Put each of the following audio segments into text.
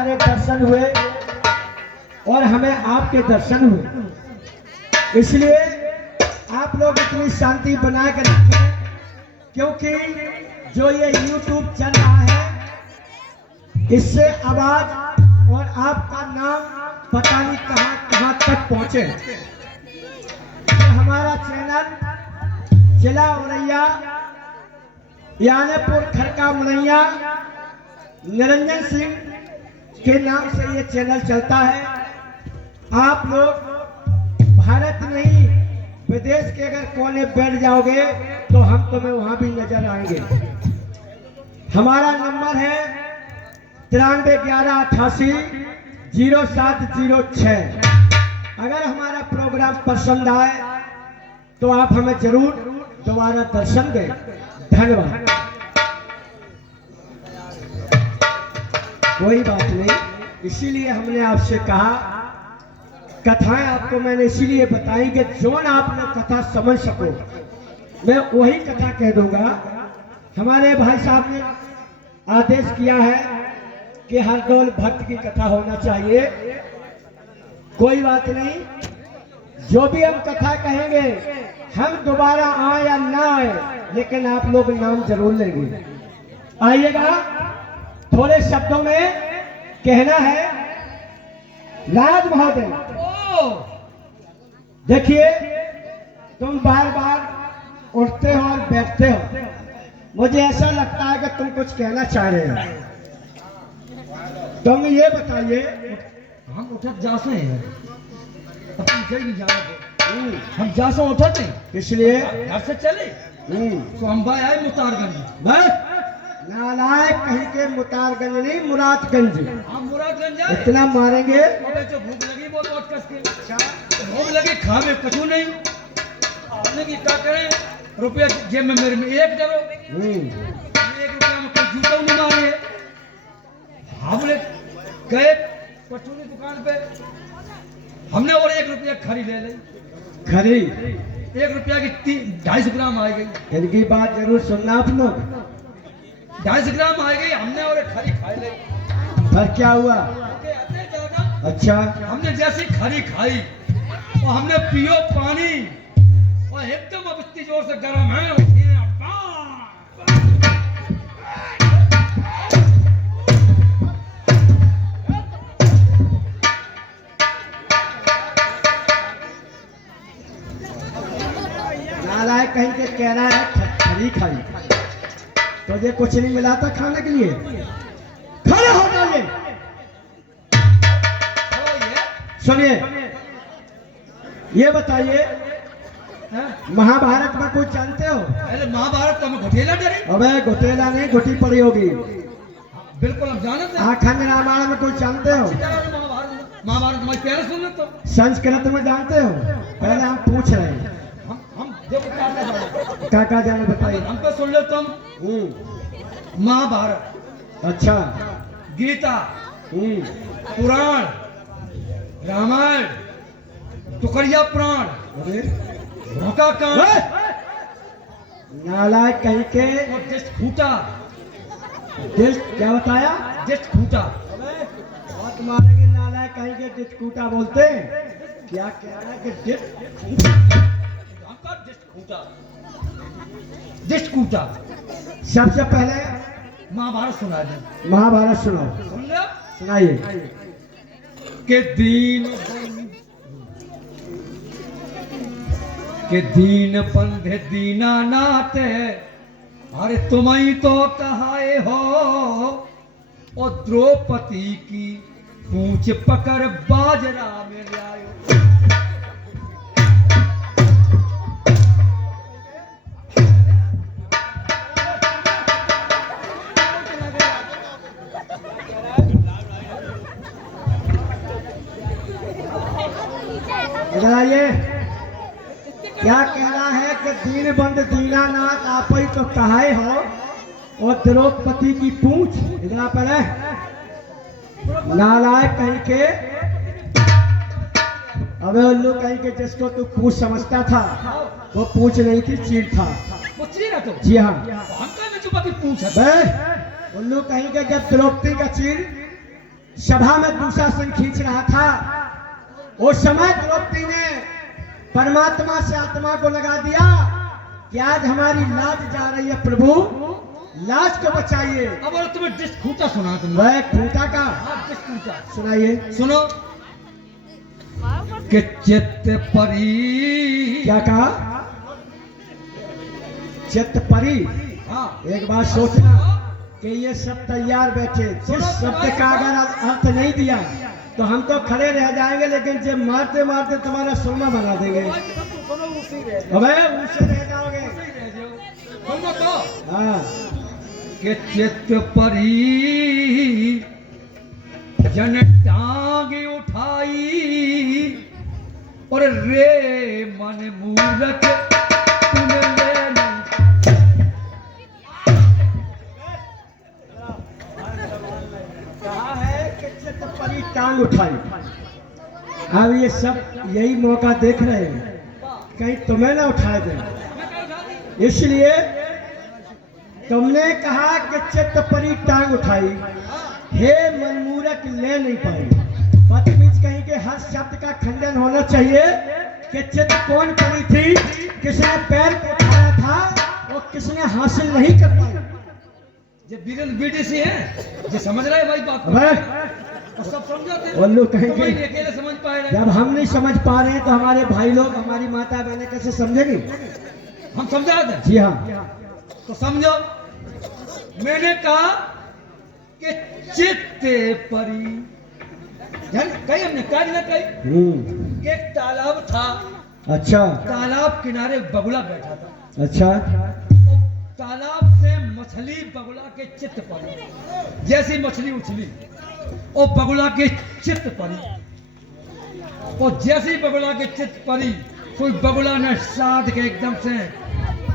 हमारे दर्शन हुए और हमें आपके दर्शन हुए, इसलिए आप लोग इतनी शांति बना कर रखें, क्योंकि जो ये YouTube चल रहा है इससे आवाज और आपका नाम पता नहीं कहां कहां तक पहुंचे। हमारा चैनल जिला औरैया यानेपुर खरका मुरैया निरंजन सिंह के नाम से ये चैनल चलता है। आप लोग भारत में ही विदेश के अगर कोने बैठ जाओगे तो हम तुम्हें वहां भी नजर आएंगे। हमारा नंबर है 9311880706। अगर हमारा प्रोग्राम पसंद आए तो आप हमें जरूर दोबारा दर्शन दें। धन्यवाद। कोई बात नहीं, इसीलिए हमने आपसे कहा कथाएं आपको मैंने इसीलिए बताई कि जो आप लोग कथा समझ सको, मैं वही कथा कह दूंगा। हमारे भाई साहब ने आदेश किया है कि हर दौल भक्त की कथा होना चाहिए। कोई बात नहीं, जो भी हम कथा कहेंगे हम दोबारा आए या ना आए, लेकिन आप लोग नाम जरूर लेंगे। आइएगा, थोड़े शब्दों में कहना है। राज महोदय, देखिए तुम बार बार उठते हो और बैठते हो, मुझे ऐसा लगता है कि तुम कुछ कहना चाह रहे हो। तुम ये बताइए, हम उठत जासे हैं, अपन कहीं नहीं जाना, हम जासों उठत नहीं, इसलिए घर से चले तो हम भाई आए मुतारगंज। बस नालायक कहीं के मुतारगंज नहीं, मुरादगंज। हम मुरादगंज जाए, इतना मारेंगे। अबे जो भूख लगी वो तो कस के, भूख लगी खावे कछु नहीं, हमने की क्या करें, रुपया जेब में मेरे में एक डरो, 1 रुपया में कोई जूता नहीं मारे। हमने गए परचूनी दुकान पे, हमने और 1 रुपया खरी ले ली। खरी 1 रुपया की 250 ग्राम आ गई। इनकी बात जरूर सुनना आप लोग। 250 ग्राम आ गई, हमने और एक खरी खा ली। फिर क्या हुआ? आते जाना, अच्छा, हमने जैसी खरी खाई और हमने पियो पानी और एकदम अब इतनी जोर से गर्म है, उठिए नालायक कहीं के कह रहा है खरी खाई, तो ये कुछ नहीं मिला था खाने के लिए। खड़े हो जाइए, सुनिए, ये बताइए महाभारत में कुछ जानते हो? पहले महाभारत तो हमें घुटेला डरे। अबे घुटेला नहीं, घुटी पड़ी होगी। बिल्कुल हम जानते हैं। अखंड रामायण में कुछ जानते हो? महाभारत में पहले सुन तो संस्कृत में जानते हो? पहले हम पूछ रहे हैं। हम देखो क्या जाने बताइए। हम तो सुन लो तुम। महाभारत, अच्छा, गीता, पुराण, रामायण, टुकड़िया पुराण, भोका कांड, नालायक कहीं के, और जिस खूटा, दिल क्या बताया? जिस खूटा। बात मारेंगे नालायक कहीं के, डिस्कूटा बोलते हैं। क्या कह रहा है कि डिस्कूटा। सबसे पहले महाभारत सुना दे। महाभारत सुनो। सुन लो, सुनाइए। के दीन बंधे दीनानाथ, अरे तुम ही तो कहाए हो, और द्रौपदी की पूंछ पकड़ बाजरा में लाए। इधर आइए। क्या कहना है कि दीन बंद दीनानाथ आप ही तो कहाए हो, और द्रौपदी की पूंछ। इधर पर नालायक कहीं के, अबे उल्लू कहीं के, जिसको तू पूंछ समझता था वो पूंछ नहीं थी, चीर था। तो जी हाँ, हम पूछ उल्लू कहीं के, जब द्रौपदी का चीर सभा में दूषासन खींच रहा था, उस समय द्रौपदी ने परमात्मा से आत्मा को लगा दिया कि आज हमारी लाज जा रही है, प्रभु लाज को बचाइए। अब और तुम्हें डिस खूंटा सुना तुम वह खूंटा का डिस खूंटा सुनाइए। सुनो कि चित्त परी क्या कहा? चित्त परी। हाँ एक बात सोचना कि ये सब तैयार बैठे, जिस शब्द का अगर अर्थ नहीं दिया तो हम तो खड़े रह जाएंगे, लेकिन जब मारते मारते तुम्हारा सुरमा बना देंगे। अबे उसे रह जाओगे। हाँ कि चित्त परी जन टांग उठाई और रे मन मूरख तूने लेना। कहा है कि चित्त परी टांग उठाई। अब ये सब यही मौका देख रहे हैं कहीं तुम्हें ना उठाए दें, इसलिए तुमने कहा कि चित्त परी टांग उठाई, हे मनमूरख ले नहीं पाई। बदतमीज कहीं के हर शब्द का खंडन होना चाहिए कि चित्त कौन परी थी, किसने पैर को उठाया था और किसने हासिल नहीं कर पाई। ये बीरन बीडीसी है, ये समझ रहे हैं भाई बात को। और सब समझाते हैं। उल्लू कहीं तो भाई के अकेले समझ पाए रहे। जब हम नहीं समझ पा रहे हैं तो हमारे भाई लोग, हमारी माता बहनें कैसे समझेंगी? हम समझा दें। जी हाँ। तो समझो, मैंने कहा कि चित्त परी कही, हमने कही ना कही। एक तालाब था, अच्छा तालाब किनारे बगुला बैठा था। अच्छा। तालाब से मछली बगुला के चित्त पड़ी, जैसी मछली उछली और बगुला के चित्त पड़ी, और जैसी बगुला के चित्त पड़ी कोई बगुला ने साध के एकदम से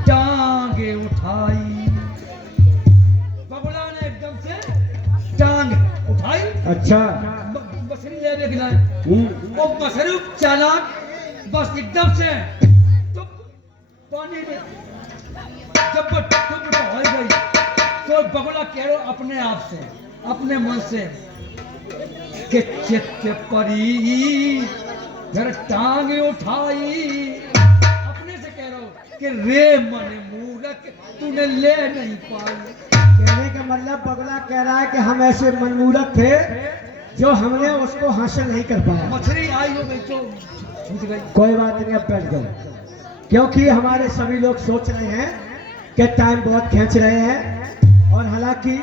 टांगे उठाई। बगुला ने एकदम से टांग उठाई। अच्छा। मछली ले गिलाए और मछली चालाक बस एकदम से तो पानी में जब हो गई तो बगुला कह रहा अपने आप से, अपने मन से कि चित्त परी घर टांग उठाई, अपने से कह रहा हूं कि रे मन मूरख तूने ले नहीं पाई। कहने का मतलब बगुला कह रहा है कि हम ऐसे मनमूरख थे जो हमने उसको हासिल नहीं कर पाया। मछली आई हो गई तो छूट गई। कोई बात नहीं, अब बैठ गए, क्योंकि हमारे सभी लोग सोच रहे हैं कि टाइम बहुत खींच रहे हैं, और हालांकि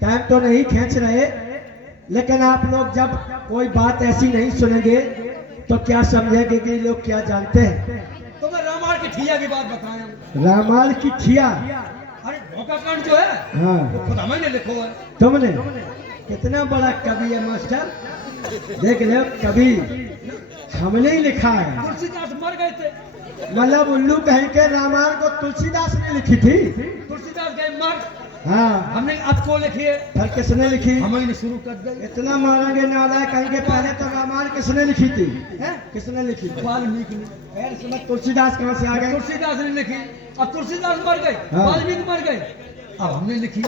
टाइम तो नहीं खींच रहे, लेकिन आप लोग जब कोई बात ऐसी नहीं सुनेंगे तो क्या समझेंगे कि लोग क्या जानते हैं। तो मैं रामायण की ठिया की बात बताया। रामायण की ठिया? अरे भोकाकांड जो है हाँ वो खुद हमें ने लिखो है। तुमने? कितना बड़ा कवि है मास्टर, देख लो कवि हमने ही लिखा है। तुलसीदास मर गए थे, मतलब उल्लू कहीं के रामायण को तुलसीदास ने लिखी थी। तुलसीदास गए मर, हाँ हमने अब को लिखी है, फिर किसने लिखी? हमें शुरू कर दी। इतना मारेंगे नाला कहीं के पहले तो रामायण किसने लिखी थी? किसने लिखी थी? वाल्मीकि ने। फिर समझ तुलसीदास कहाँ से आ गए? तुलसीदास ने लिखी, अब तुलसीदास मर गए, हाँ। वाल्मीकि मर गए, अब हमने लिखी।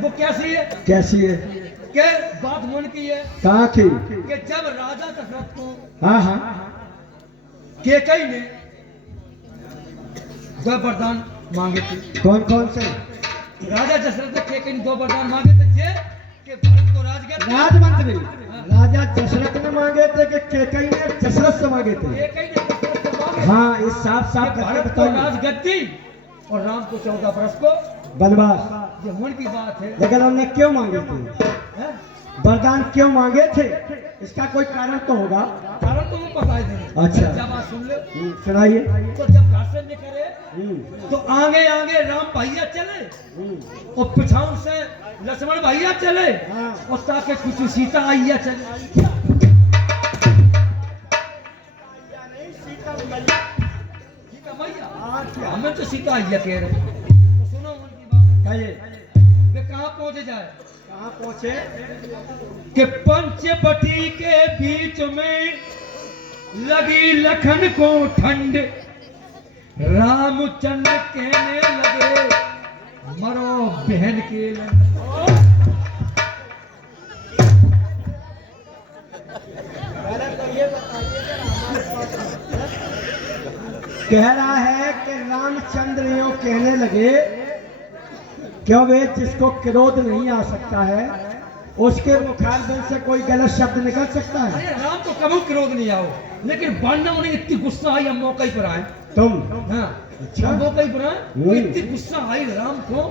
वो कैसी है? कैसी है? के बात मन की है कहाँ की? कि जब राजा दशरथ को हाँ हाँ केकई ने दो वरदान मांगे थे। कौन कौन से? राजा दशरथ ने केकई ने दो वरदान मांगे थे कि भारत को राजगद्दी। राजमंत्री राजा दशरथ ने मांगे थे कि केकई ने दशरथ से मांगे थे? केकई ने दशरथ से मांगे हाँ, इस साफ साफ कि करके भारत को बताइए। राजगद्दी और राम को 14 बरस को बनवास। ये मन की बात है। लेकिन हमने क्यों मांगे थे? हैं? वरदान क्यों मांगे थे? इसका कोई कारण तो होगा। कारण तो वो बताए देंगे। अच्छा। जब आप सुन लो सुनाइए। तो जब घर से निकले तो आगे आगे राम भैया चले और पिछाऊ से लक्ष्मण भैया चले हाँ। और ताकि कुछ सीता आइया चले। सीता भैया हमें तो सीता आइया कह रहे तो सुनो उनकी बात। कहिए। वे कहाँ पहुंचे जाए? कहाँ पहुंचे? कि पंचवटी के बीच में लगी लखन को ठंड, रामचंद्र कहने लगे मरो बहन के कह रहा है कि रामचंद्र यूं कहने लगे, क्यों वे जिसको क्रोध नहीं आ सकता है उसके मुखारबिन से कोई गलत शब्द निकल सकता है? अरे राम तो कभी क्रोध नहीं आओ, लेकिन बांधना उन्हें इतनी गुस्सा आई, हम मौका ही पर आए। तुम हाँ अच्छा। हम मौका ही पर आए, इतनी गुस्सा आई राम को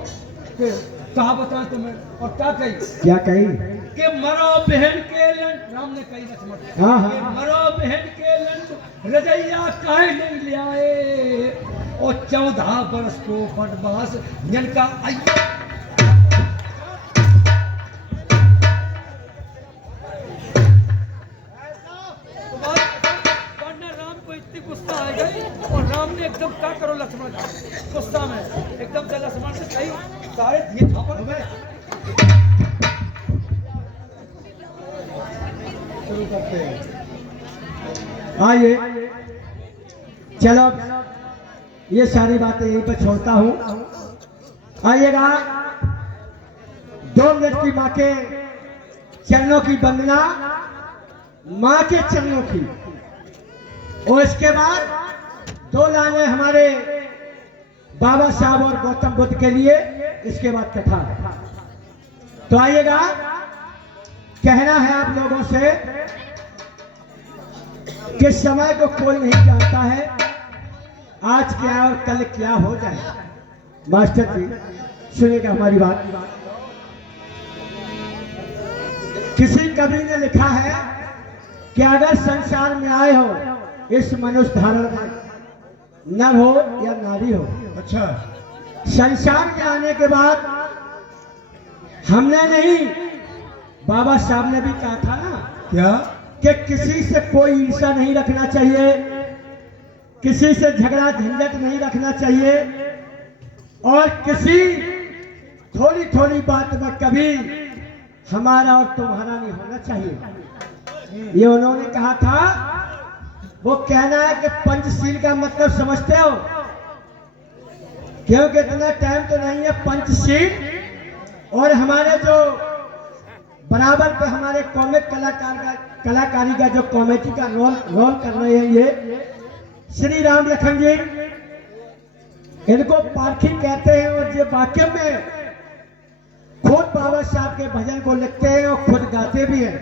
कि कहा बताएं तुम्हें, और क्या कही क्या कही? कि मरो बहन के लन, राम ने कही लक्ष्मण हाँ, हाँ। कि मरो बहन के लन रजैया काहे नहीं ले आए, और 14 बरस को वनवास जिनका राम को इतनी गुस्सा आ गई, और राम ने एकदम क्या करो लक्ष्मण गुस्सा में एकदम से लक्ष्मण से कही, सारे ये थापड़ हो गए। शुरू करते हैं। आइए चलो, ये सारी बातें यहीं पर छोड़ता हूं। आइएगा, 2 मिनट की माँ के चरणों की वंदना, माँ के चरणों की, और इसके बाद 2 लाइनें हमारे बाबा साहब और गौतम बुद्ध के लिए, इसके बाद कथा। तो आइएगा, कहना है आप लोगों से कि समय को कोई नहीं जानता है, आज क्या और कल क्या हो जाए। मास्टर जी सुनिएगा हमारी बात। किसी कवि ने लिखा है कि अगर संसार में आए हो इस मनुष्य धारण में, नर हो या नारी हो, अच्छा संसार में आने के बाद हमने नहीं, बाबा साहब ने भी कहा था ना क्या कि किसी से कोई ईर्ष्या नहीं रखना चाहिए, किसी से झगड़ा झंझट नहीं रखना चाहिए, और किसी थोड़ी थोड़ी बात में कभी हमारा और तुम्हारा नहीं होना चाहिए। ये उन्होंने कहा था। वो कहना है कि पंचशील का मतलब समझते हो? क्योंकि इतना टाइम तो नहीं है। पंचशील और हमारे जो बराबर पे हमारे कॉमिक कलाकारी का जो कॉमेडी का रोल कर रहे हैं ये श्री राम लखन जी, इनको पारखी कहते हैं, और ये वाकई में खुद बाबा साहब के भजन को लिखते हैं और खुद गाते भी हैं।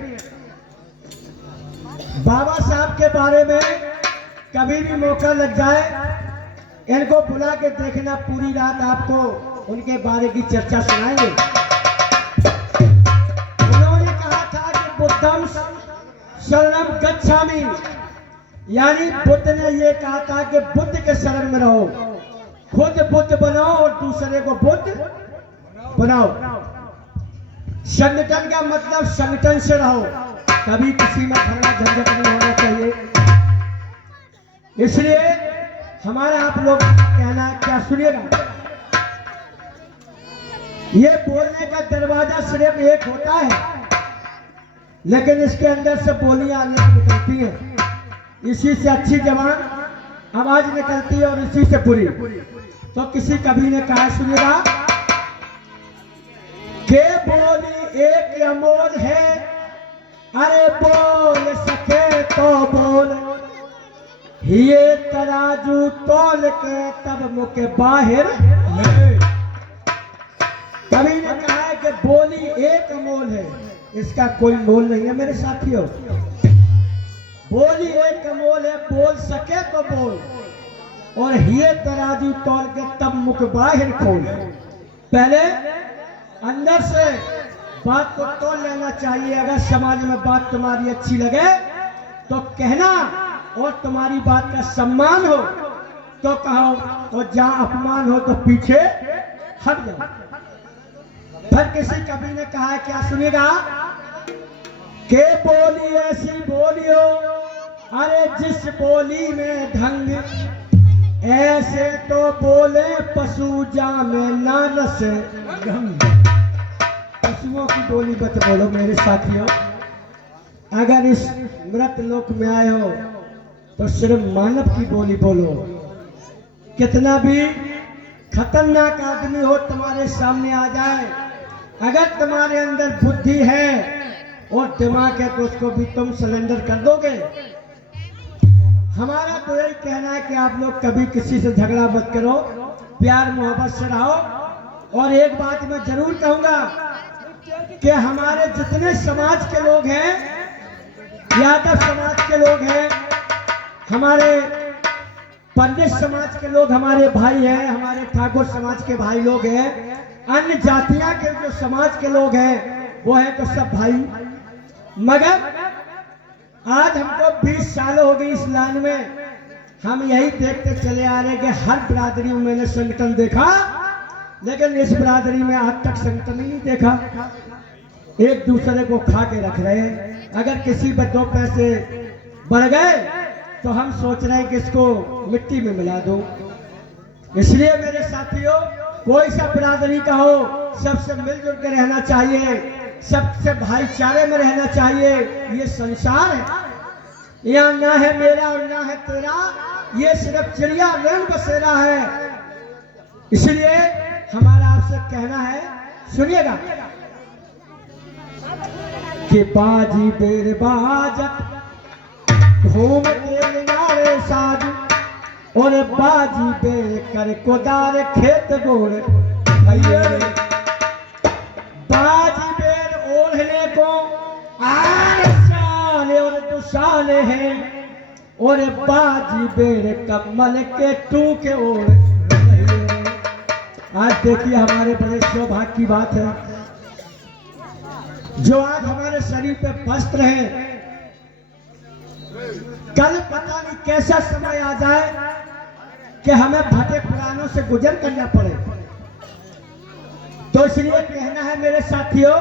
बाबा साहब के बारे में कभी भी मौका लग जाए, इनको बुला के देखना, पूरी रात आपको उनके बारे की चर्चा सुनाएंगे। उन्होंने कहा था कि बुद्धम शरणम गच्छामि, यानी बुद्ध ने ये कहा था कि बुद्ध के शरण में रहो, खुद बुद्ध बनाओ और दूसरे को बुद्ध बनाओ। संगठन का मतलब संगठन से रहो, कभी किसी में झगड़ा झंझट नहीं होना चाहिए। इसलिए हमारा आप लोग कहना है, क्या सुनिएगा, ये बोलने का दरवाजा सिर्फ एक होता है, लेकिन इसके अंदर से बोलियां अनेक निकलती हैं। इसी से अच्छी जवान आवाज निकलती है और इसी से बुरी। तो किसी कवि ने कहा, सुनिएगा, के बोली एक अमोल है, अरे बोल सके तो बोल, ये तराजू तोल के तब मुके बाहर। कवि ने कहा है कि बोली एक अमोल है, इसका कोई मोल नहीं है मेरे साथियों। बोली एक अमोल है, बोल सके तो बोल, और ये तराजू तोल के तब मुख बाहर खोल। पहले अंदर से बात को तोल लेना चाहिए। अगर समाज में बात तुम्हारी अच्छी लगे तो कहना, और तुम्हारी बात का सम्मान हो तो कहो, और जहां अपमान हो तो पीछे हट जाओ। फिर किसी कवि ने कहा है, क्या सुनिएगा, के बोली ऐसी बोलियो, अरे जिस बोली में ढंग, ऐसे तो बोले पशु जामे ना रस गंग। पशुओं की बोली मत बोलो मेरे साथियों। अगर इस मृत लोक में आए हो तो सिर्फ मानव की बोली बोलो। कितना भी खतरनाक आदमी हो तुम्हारे सामने आ जाए, अगर तुम्हारे अंदर बुद्धि है और दिमाग है तो उसको भी तुम सरेंडर कर दोगे। हमारा तो यही कहना है कि आप लोग कभी किसी से झगड़ा मत करो, प्यार मोहब्बत से रहो। और एक बात मैं जरूर कहूंगा कि हमारे जितने समाज के लोग हैं, यादव समाज के लोग हैं, हमारे पंडित समाज के लोग हमारे भाई हैं, हमारे ठाकुर समाज के भाई लोग हैं, अन्य जातियां के जो समाज के लोग हैं वो है तो सब भाई। मगर आज हमको 20 साल हो गई इस लाइन में, हम यही देखते चले आ रहे कि हर बिरादरी में मैंने संगठन देखा, लेकिन इस बिरादरी में आज तक संगठन ही नहीं देखा। एक दूसरे को खा के रख रहे हैं। अगर किसी पर 2 पैसे बढ़ गए तो हम सोच रहे हैं कि इसको मिट्टी में मिला दो। इसलिए मेरे साथियों, कोई सा बिरादरी का हो, सबसे मिलजुल के रहना चाहिए, सबसे भाईचारे में रहना चाहिए। ये संसार है, यहाँ ना है मेरा और ना है तेरा, ये सिर्फ चिड़िया रंग बसेरा है। इसलिए हमारा आपसे कहना है, सुनिएगा कि बाजी बेर बाजत घूम के नारे साज, और बाजी बेर कर कोदार खेत गोड़, बाजी बेर ओढ़ने को आर साले और दुसाले हैं, और बाजी बेर कमल के टूके ओढ़। आज देखिए हमारे बड़े सौभाग्य की बात है, जो आज हमारे शरीर पे वस्त्र है, कल पता नहीं कैसा समय आ जाए कि हमें फटे पुरानों से गुजर करना पड़े। तो इसलिए कहना है मेरे साथियों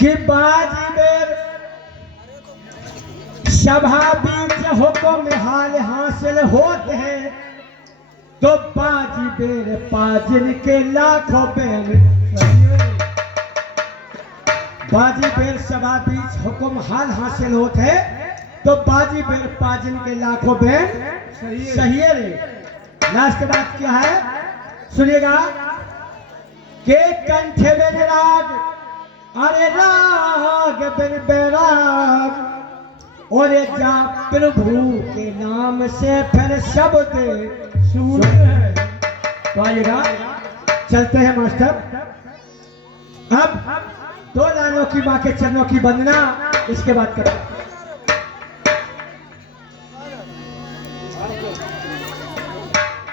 कि बाजी बेर सभा बीच हुक्म हाल हासिल होते हैं, तो बाजी बेर पाजिन के लाखों बेर, बाजी बेर सभा बीच हुक्म हाल हासिल होते हैं, तो बाजी बेर पाजिन के लाखों बेर सही रे। लास्ट बात क्या है, सुनिएगा के कंठे में राग, अरे राग बिन बैराग, और जा प्रभु के नाम से फिर शब्द सुन। तो आइएगा, चलते हैं मास्टर। अब 2 लाइनों की मां के चरणों की वंदना, इसके बाद करें।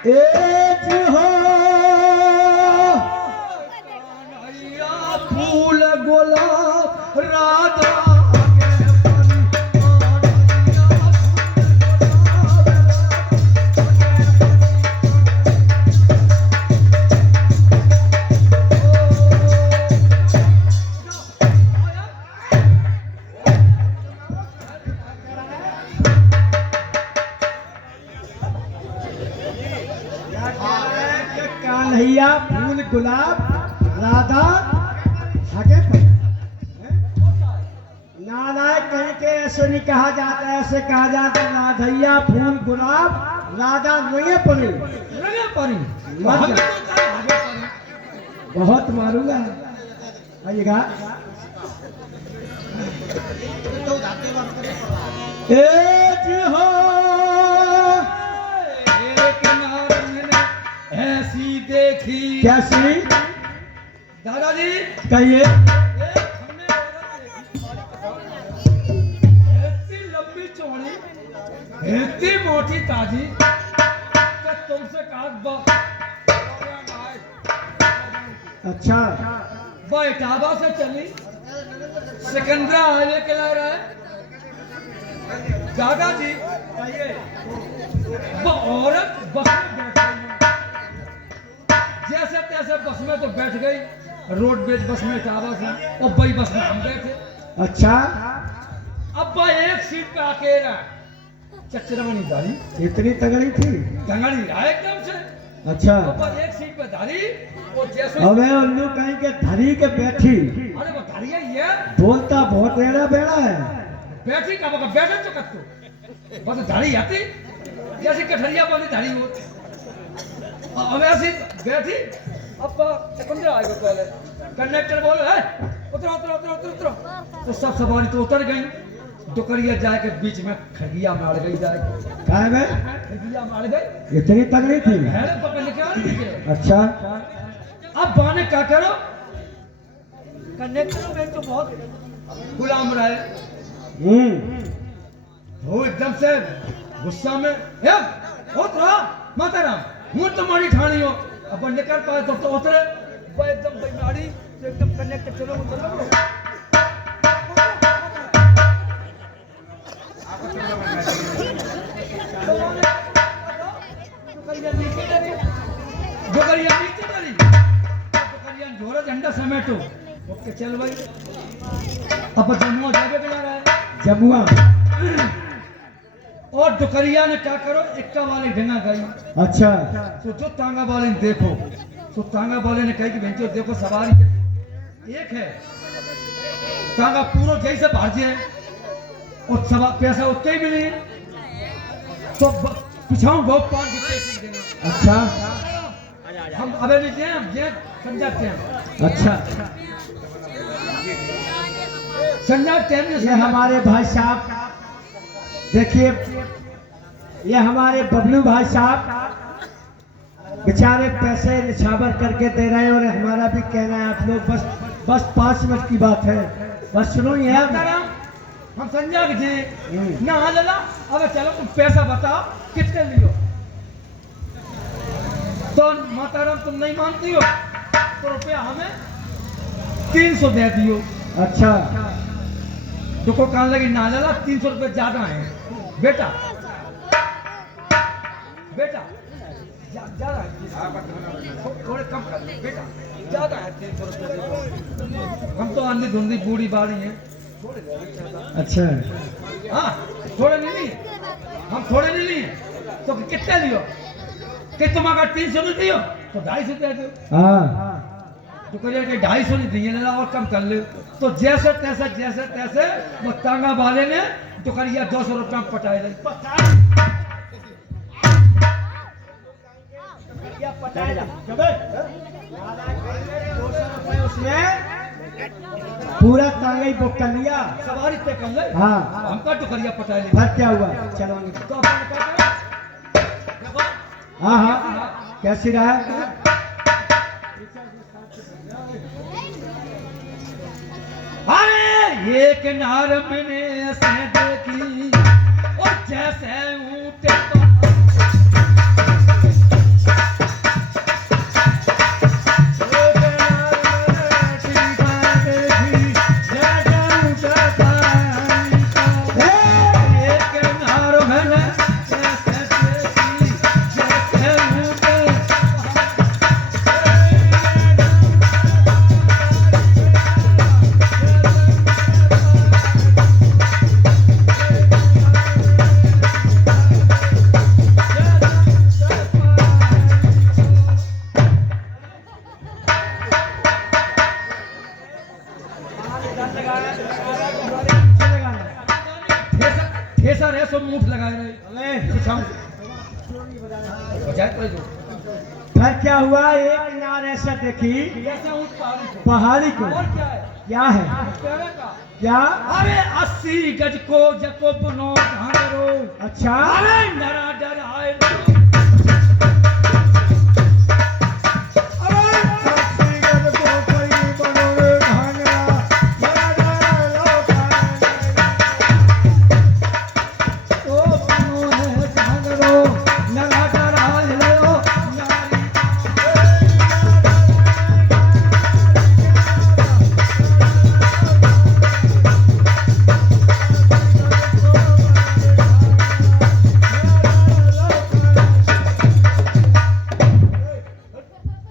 एक हो फूल गुलाब राधा, कान्हैया फूल गुलाब राधा हगे पर। नालायक कहीं के ऐसे नहीं कहा जाता, ऐसे कहा जाता राधैया फूल गुलाब राधा रंगे पड़ी, रंगे पड़ी, बहुत मारूंगा। आइएगा, एज हो ऐसी देखी कैसी, दादाजी कहिए। इतनी लंबी चौड़ी, इतनी मोटी ताजी, तुमसे कहा अच्छा, इटावा से चली, सिकंदरा हाईवे के ला रहा है दादाजी। वो औरत बस में बैठ गई, जैसे तैसे बस में तो बैठ गई, रोड बेच बस में इटावा से, और बई बस में हम बैठे। अच्छा, अब्बा एक सीट पे अकेला, चचरवनी दाढ़ी, इतनी तगड़ी थी, दंगड़ी एकदम से। अच्छा, अब्बा एक सीट पे दाढ़ी, और जैसे अबे उल्लू कहीं के धरी के बैठी, अरे वो दाढ़ी है ये, बोलता बहुत एड़ा बेड़ा है। बैठी का बका बैठे तो कत्तो, बस दाढ़ी आती जैसे कठरिया वाली दाढ़ी हो, अब ऐसी बैठी। अब्बा सिकंदर आएगा पहले, कंडक्टर बोल है उतरो उतरो उतरो उतरो उतरो, तो सब सवारी तो उतर गई। दुकरिया जाए के बीच में खगिया मार गई जाए काय में खगिया मार गई इतनी तगड़ी थी हेले पकड़ निकाल दी अच्छा अब बाने क्या करो कनेक्टर में तो बहुत गुलाम रहे वो एकदम से गुस्सा में होत रहा माता राम मुंह तुम्हारी ठानी हो अपन निकल पाए तो उतरे वो एकदम बेमारी तो एकदम कनेक्ट चलो उतरो जोकरिया नीचे डरी जोकरिया जोरा झंडा समेटो ओके चल भाई अब जमुआ जाके जा रहा है जमुआ और डुकरिया ने क्या करो इक्का वाले ढंगा गई अच्छा तो जो तांगा वाले ने देखो तो तांगा वाले ने कही कि बेंचो देखो सवारी एक है तांगा पूरा जैसे भाजे और सवा पैसा उतने ही मिले तो पिछाऊं बहुत पान की देना अच्छा हम अबे नहीं दिए हम ये समझाते हैं अच्छा समझाते हैं ये हमारे भाई साहब देखिए ये हमारे बबलू भाई साहब बेचारे पैसे निछावर करके दे रहे हैं और हमारा भी कहना है आप लोग बस 5 मिनट की बात है बस सुनो ये हम समझा कि जी ना लला अब चलो तुम पैसा बताओ कितने लियो तो माता राम तुम नहीं मानती हो तो रुपया हमें 300 दे दियो अच्छा दुको कहने लगी ना लला 300 रुपये ज्यादा है बेटा बेटा ज्यादा है थोड़े कम कर लो बेटा ज्यादा है 300 रुपये हम तो अंधी धुंधी बूढ़ी बाड़ी हैं अच्छा हाँ थोड़े नहीं लिए हम थोड़े नहीं लिए तो कितने लियो कि तुम अगर 300 नहीं दियो तो 250 दे दो हाँ तो कहिए कि 250 नहीं दिए लेना और कम कर ले तो जैसे तैसे वो तांगा वाले ने तो करिए 200 रुपया पटाए ले उसमें पूरा तांगा बुक कर लिया सवारी तय कर ले हाँ हमका तो करिए पटाए ले फिर क्या हुआ चलो तो अपन क्या करें देखो हाँ हाँ कैसी रहा अरे एक नार मैंने ऐसे देखी और जैसे ऊँट ठेसा रहे सो मूठ लगाए रहे फिर क्या हुआ एक नार ऐसा देखी पहाड़ी को और क्या क्या है है क्या अरे 80 गज को जको बनो झांगरो अच्छा अरे नरा डर आए